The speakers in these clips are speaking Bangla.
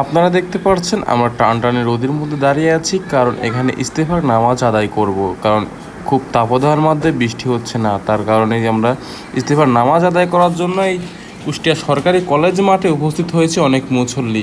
আপনারা দেখতে পাচ্ছেন আমরা টান টানে রোদের মধ্যে দাঁড়িয়ে আছি, কারণ এখানে ইস্তেফার নামাজ আদায় করব। কারণ খুব তাপদাহের মধ্যে বৃষ্টি হচ্ছে না, তার কারণে আমরা ইস্তেফার নামাজ আদায় করার জন্য এই কুষ্টিয়া সরকারি কলেজ মাঠে উপস্থিত হয়েছে অনেক মুসল্লি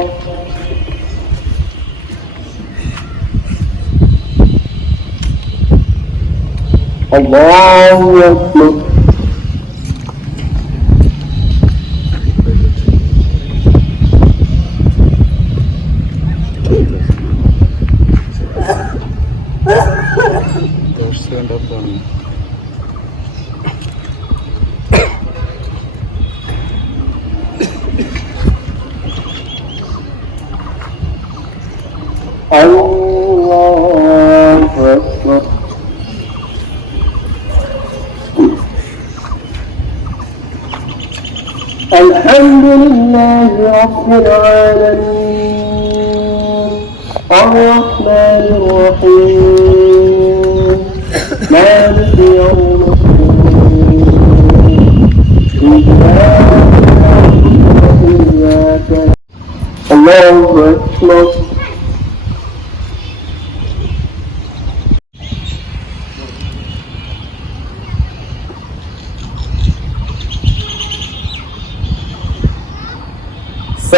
الله أكبر الله Elhamdülillahi Rabbil Alemin. Ar-Rahmanirrahim.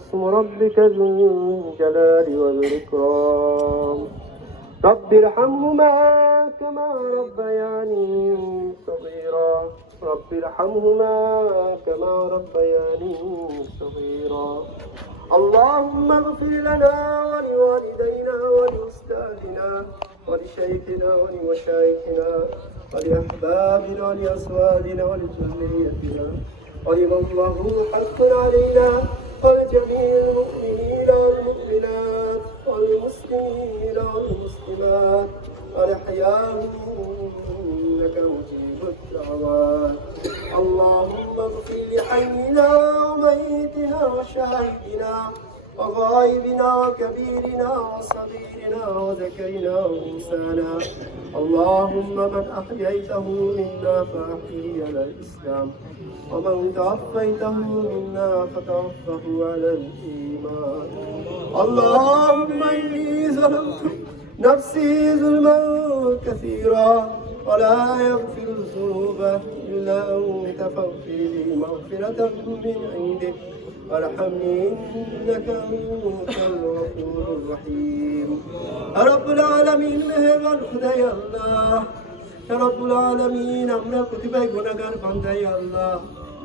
اسم ربك ذو الجلال والإكرام. رب ارحمهما كما ربياني صغيرا. رب ارحمهما كما ربياني صغيرا. اللهم اغفر لنا ولوالدينا ولأستاذنا ولشيخنا ولمشايخنا ولأحبابنا ولأزواجنا ولذريتنا. ولمن له حق علينا ولجميع المؤمنين والمؤمنات والمسلمين والمسلمات والأحياء إنك مجيب الدعوات. اللهم اغفر لحينا وميتنا وشاهدنا وغائبنا وكبيرنا وصغيرنا وذكرنا وانسانا اللهم من أحييته منا فاحيه على الإسلام. ومن توفيته منا فتوفه على الإيمان. اللهم إني ظلمت نفسي ظلما كثيرا ولا يغفر الذنوب إلا أنت فاغفر لي مغفرة من عندك. وارحمني انك انت الغفور الرحيم رب العالمين مهربان خدای الله ইয়া রাব্বুল আলামিন আমরা প্রতিভায় গুনাহগার বান্দাই আল্লাহ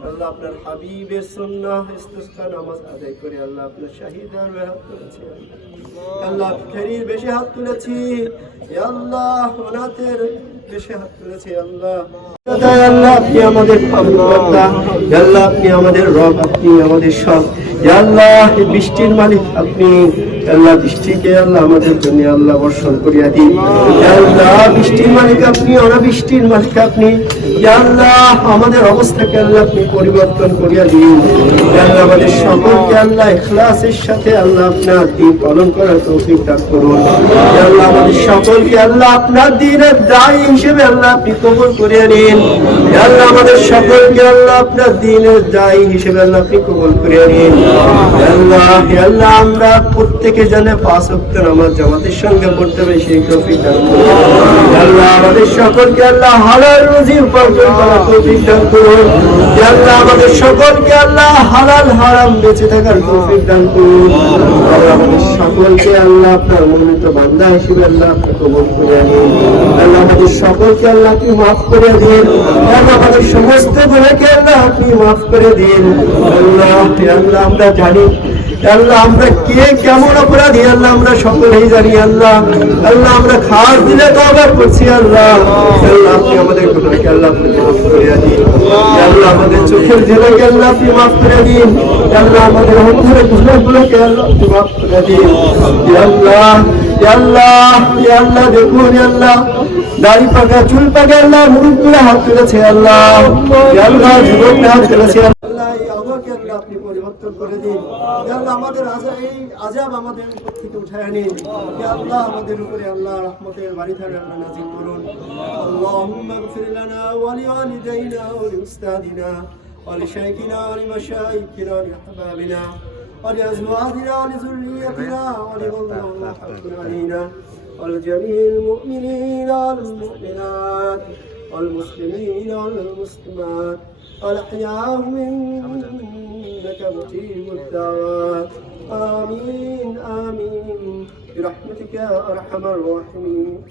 আল্লাহ আপনার হাবিবের সুন্নাহ ইস্তিসকা নামাজ আদায় করে আল্লাহ আপনার শাহিদার হাত তুলেছি আল্লাহ ফেরির বেশি হাত তুলেছি ইয়া আল্লাহ ওনাতের আমাদের আল্লাহ আপনি আমাদের রব আপনি আমাদের সব। বৃষ্টির মালিক, আপনি আল্লাহ বৃষ্টিকে আল্লাহ আমাদের জন্য আল্লাহ বর্ষণ করিয়া দিন। আল্লাহ, বৃষ্টির মালিক আপনি, অনাবৃষ্টির মালিক আপনি। আল্লাহ, আমাদের অবস্থাকে আল্লাহ আপনি পরিবর্তন করিয়া দিন। আমাদের সকলকে আল্লাহ ইখলাসের সাথে আল্লাহ আপনার দিন পালন করার তৌফিক দান করুন। আল্লাহ, আমাদের সকলকে আল্লাহ আপনার দিনের দায়ী হিসেবে আল্লাহ আপনি কবুল করিয়া নিন। আল্লাহ, আমাদের সকলকে আল্লাহ আপনার দিনের দায়ী হিসেবে আল্লাহ আপনি কবুল করিয়া নিন। আল্লাহ আল্লাহ, আমরা প্রত্যেকে জানে পাঁচ ওয়াক্ত নামাজ জামাতের সঙ্গে পড়তে হবে, সেই আল্লাহ, আমাদের সকলকে আল্লাহ হালাল রুজি উপার্জন করার তৌফিক দান করুন। আমাদের সকলকে আল্লাহ হালাল হারাম বেঁচে থাকার তৌফিক দান করুন। আমাদের সকলকে আল্লাহ আপনার মনোনীত বান্দা হিসেবে আল্লাহ আপনি কবুল করে নিন আল্লাহ, আমাদের সকলকে আল্লাহ আপনি মাফ করে দিন। আল্লাহ, আমাদের সমস্ত গুণাকে আল্লাহ আপনি মাফ করে দিন। আল্লাহ আল্লাহ আমরা জানি। আল্লাহ, আমরা কে, কেমন অপরাধী? আল্লাহ, আমরা সকলেই জানি, আল্লাহ। আল্লাহ, আমরা খাস দিলে তো আবার করছি, আল্লাহ। আল্লাহ, আপনি আমাদের আল্লাহ করে আল্লাহ, আমাদের চোখের জেলাকে আল্লাহ আপনি মাফ করে দিন। আল্লাহ, আমাদের আল্লাহ মাফ করে দিন। আল্লাহ আল্লাহ আল্লাহ, দেখুন আল্লাহ। দাড়ি পাকা, চুল পাকা, আল্লাহ মুরুব্বীরা হাত তুলেছে, আল্লাহ। আল্লাহ হাত তুলেছে আল্লাহ এই আবহাওয়াকে আল্লাহ আপনি পরিবর্তন করে দিন ইয়া আল্লাহ আমাদের আজাব এই আজাব আমাদের উপর থেকে উঠায় নিন ইয়া আল্লাহ আমাদের উপরে আল্লাহ রহমতের বাড়ি ধারে আল্লাহ নাজিল করুন اللهم اغفر لنا ولوالدينا ولأستاذنا ولشيخنا ولمشايخنا ولأحبابنا ولأزواجنا ولذريتنا ولمن الله حق علينا ولجميع المؤمنين والمؤمنات والمسلمين والمسلمات. والأحياء منك مجيب الدعوات. آمين آمين. برحمتك يا أرحم الراحمين.